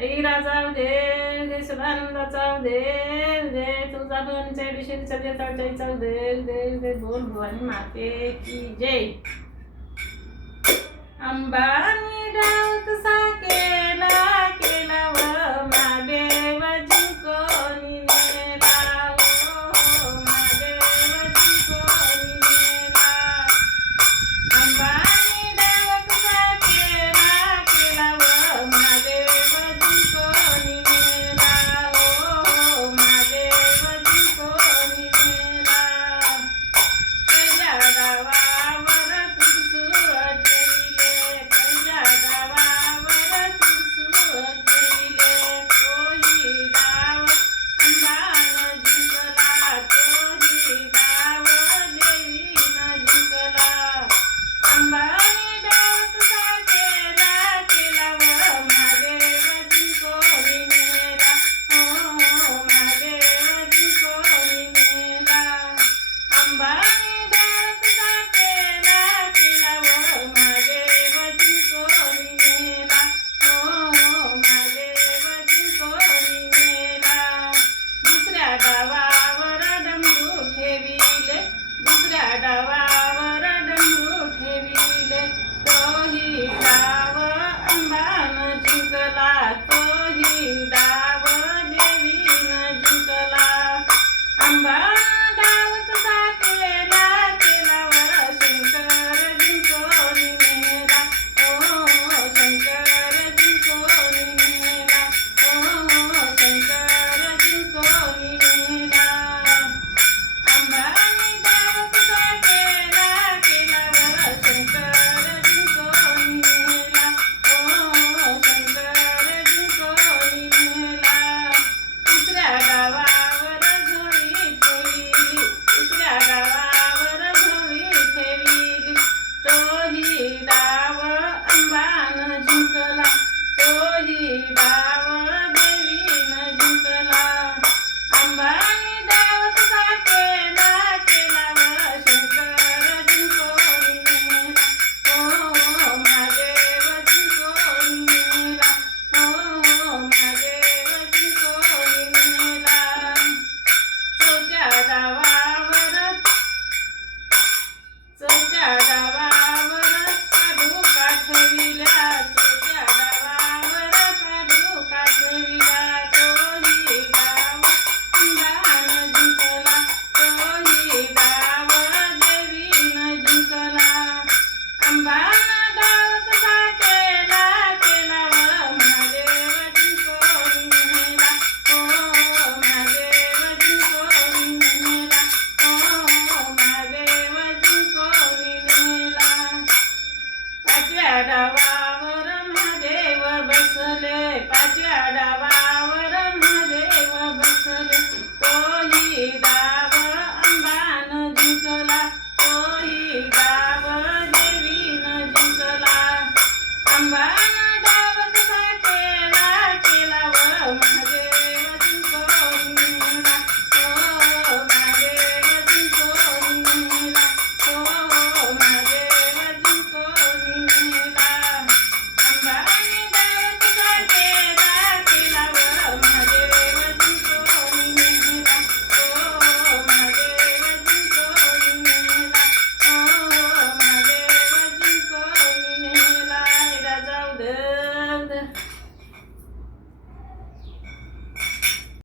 ऐरा जाऊ दे सुधानंदा जाऊ दे तुझा दोन विषयीचा दे जाऊ दे बोल भवानी माते की जय. अंबानी डाव कसा केला केला व महादेव जिंकोनी नेला महादेव जिंकोनी नेला. अंबानी डाव कसा केला केला व महादेव जिंकोनी नेला महादेव जिंकोनी नेला. पहिल्या डावावर तुळसूळ ठेविले पहिल्या डावावर तुळसूळ ठेविले तोही डाव अंबान जिंकला तोही डाव देवीन जिंकला. अंबानी डाव कसा केला केला व महादेव जिंकोनी नेला महादेव जिंकोनी नेला. अंबानी डाव कसा केला केला व महादेव जिंकोनी नेला महादेव जिंकोनी नेला. दुसऱ्या डावावर डमरू ठेविले दुसऱ्या डावावर डमरू ठेविले तोही डाव अंबान जिंकला तोही डाव देवीन जिंकला. अंबान डाव कसा केला केला व शंकर जिंकोनी नेला शंकर जिंकोनी नेला शंकर जिंकोनी नेला. अंबानी डाव कसा केला केला व शंकर जिंकोनी नेला शंकर जिंकोनी नेला. तिसऱ्या डावावर झोळी ठेविली तिसऱ्या डावावर झोळी ठेविली तोही डाव अंबान जिंकला तोही डाव देवीन जिंकला. अंबानी डाव कसा केला केला व शंकर जिंकोनी नेला महादेव जिंकोनी नेला महादेव जिंकोनी नेला. चौथ्या डावावर पादुका ठेविल्या चौथ्या डावावर पादुका ठेविल्या तोही डाव अंबान जिंकला तोही डाव देवीन जिंकला. अंबान डाव कसा केला केला व महादेव जिंकोनी नेला महादेव जिंकोनी नेला महादेव जिंकोनी नेला. पाचव्या डावावर महादेव बसले पाचव्या